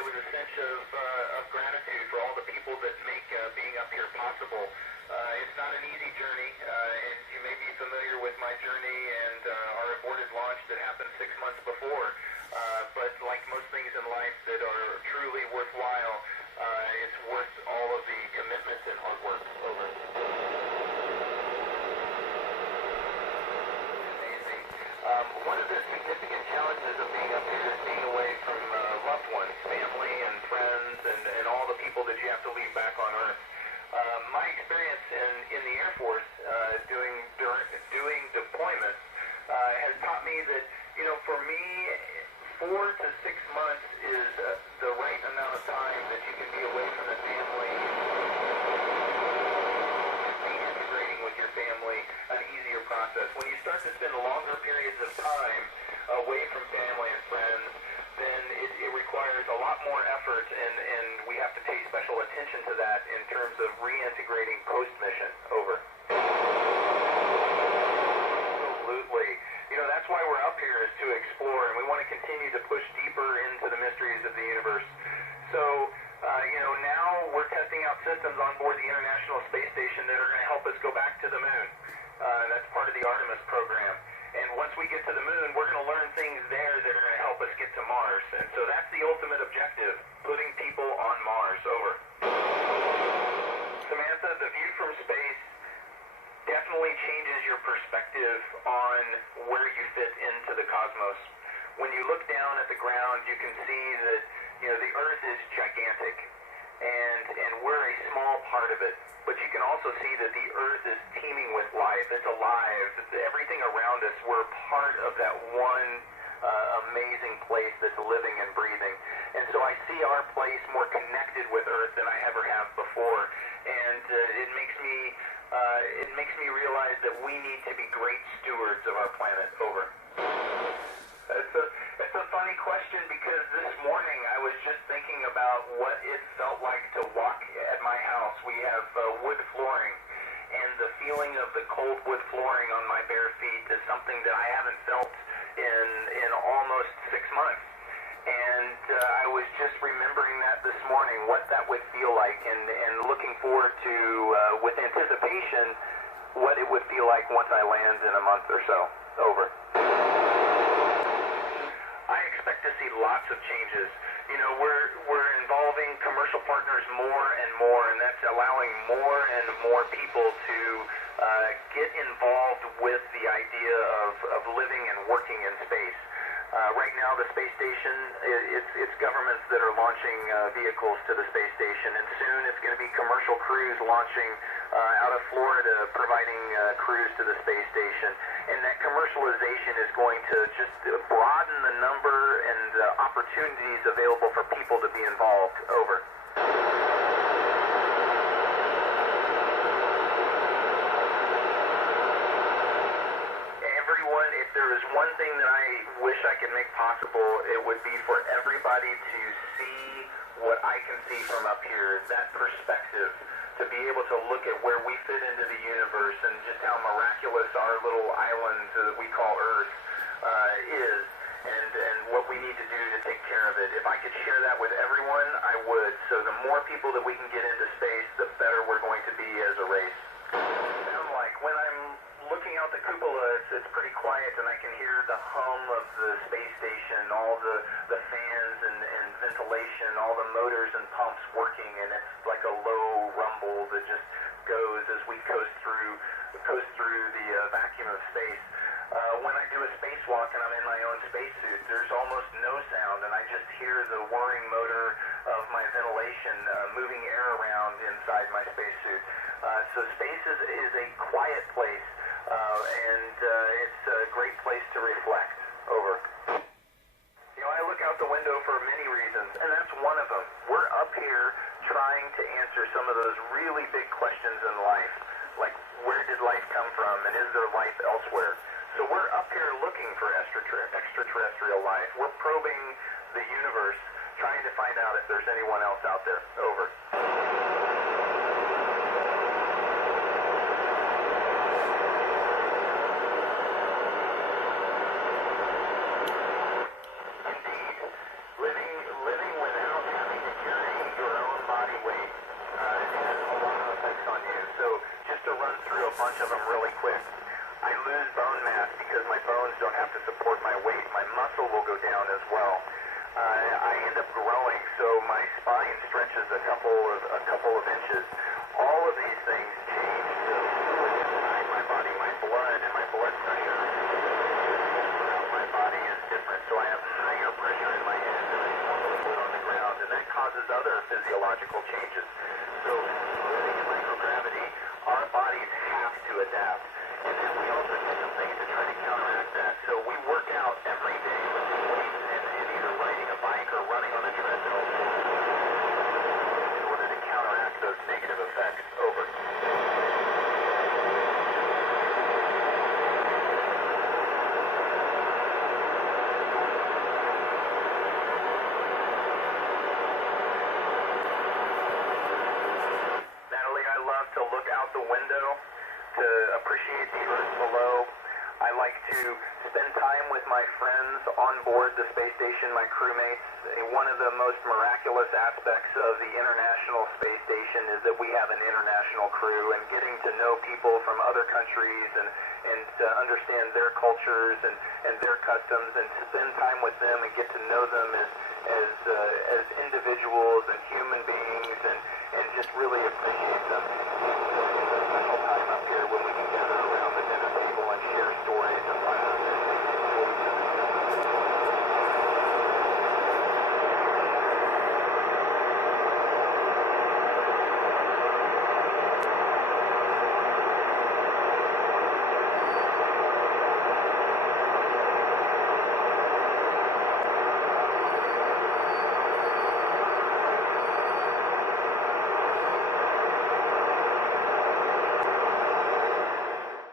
it was a sense of gratitude for all the people that make being up here possible. It's not an easy journey, and you may be familiar with my journey and our aborted launch that happened 6 months before. But like most things in life that are truly worthwhile, it's worth all of the commitment and hard work. Over. Amazing. One of the significant challenges of being up here is being away from loved ones, family and friends, and all the people that you have to leave back on Earth. My experience in the Air Force doing deployments has taught me that, you know, for me, 4 to 6 months is the right amount of time that you can be away from the family. Being integrating with your family, an easier process. When you start to spend longer periods of time away from family and friends, then it requires a lot more effort, and we have to pay special attention to that in terms of reintegrating post-mission. Over. Absolutely. You know, that's why we're up here, is to explore, and we want to continue to push deeper into the mysteries of the universe. So, you know, now we're testing out systems on board the International Space Station that are going to help us go back to the moon. That's part of the Artemis program. And once we get to the moon, we're going to learn things there that are going to help us get to Mars. And so that's the ultimate objective, putting people on Mars. Over. Samantha, the view from space definitely changes your perspective on where you fit into the cosmos. When you look down at the ground, you can see that, you know, the Earth is gigantic, and we're a small part of it. But you can also see that the Earth is teeming with life. It's alive. Everything around us, we're part of that one amazing place that's living and breathing. And so I see our place more connected with Earth than I ever have before. And it makes me realize that we need to be great stewards of our planet. Over. It's a funny question, because this morning I was just thinking about what it felt like to walk at my house. We have wood flooring, and the feeling of the cold wood flooring on my bare feet is something that I haven't felt in almost 6 months. And I was just remembering that this morning, what that would feel like, and looking forward to, with anticipation, what it would feel like once I land in a month or so. Over. I expect to see lots of changes. You know, we're involving commercial partners more and more, and that's allowing more and more people to get involved with the idea of living and working in space. Right now, the space station, it's governments that are launching vehicles to the space station, and soon it's going to be commercial crews launching out of Florida, providing crews to the space station. And that commercialization is going to just broaden the number and opportunities available for people to be involved. Over. If there is one thing that I wish I could make possible, it would be for everybody to see what I can see from up here, that perspective, to be able to look at where we fit into the universe and just how miraculous our little island that we call Earth is, and what we need to do to take care of it. If I could share that with everyone, I would. So the more people that we can get into space, the better we're going to be as a race. I'm like, when I'm looking out the cupola, it's pretty quiet, and I can hear the hum of the space station, all the fans and ventilation, all the motors and pumps working, and it's like a low rumble that just goes as we coast through the vacuum of space. When I do a spacewalk and I'm in my own spacesuit, there's almost no sound, and I just hear the whirring motor of my ventilation moving air around inside my spacesuit. So space is a quiet place, and it's a great place to reflect. Over. You know, I look out the window for many reasons, and that's one of them. We're up here trying to answer some of those really big questions in life, like where did life come from, and is there life elsewhere? So we're up here looking for extraterrestrial life. We're probing the universe, trying to find out if there's anyone else out there. Over. Indeed. Living without run through a bunch of them really quick. I lose bone mass because my bones don't have to support my weight. My muscle will go down as well. I end up growing, so my spine stretches a couple of inches. All of these things change the fluid inside my body. My blood and my blood pressure throughout my body is different, so I have higher pressure in my head than I normally would on the ground, and that causes other physiological changes. So living in microgravity, our bodies have to adapt, and then we also do some things to try to counteract that. So we work out every day with weights and either riding a bike or running on a treadmill in order to counteract those negative effects. Over. Natalie, I love to look out the window to appreciate the earth below. I like to spend time with my friends on board the space station, my crewmates. One of the most miraculous aspects of the International Space Station is that we have an international crew, and getting to know people from other countries and to understand their cultures and their customs and to spend time with them and get to know them as individuals and human beings and just really appreciate them. It's a special time up here.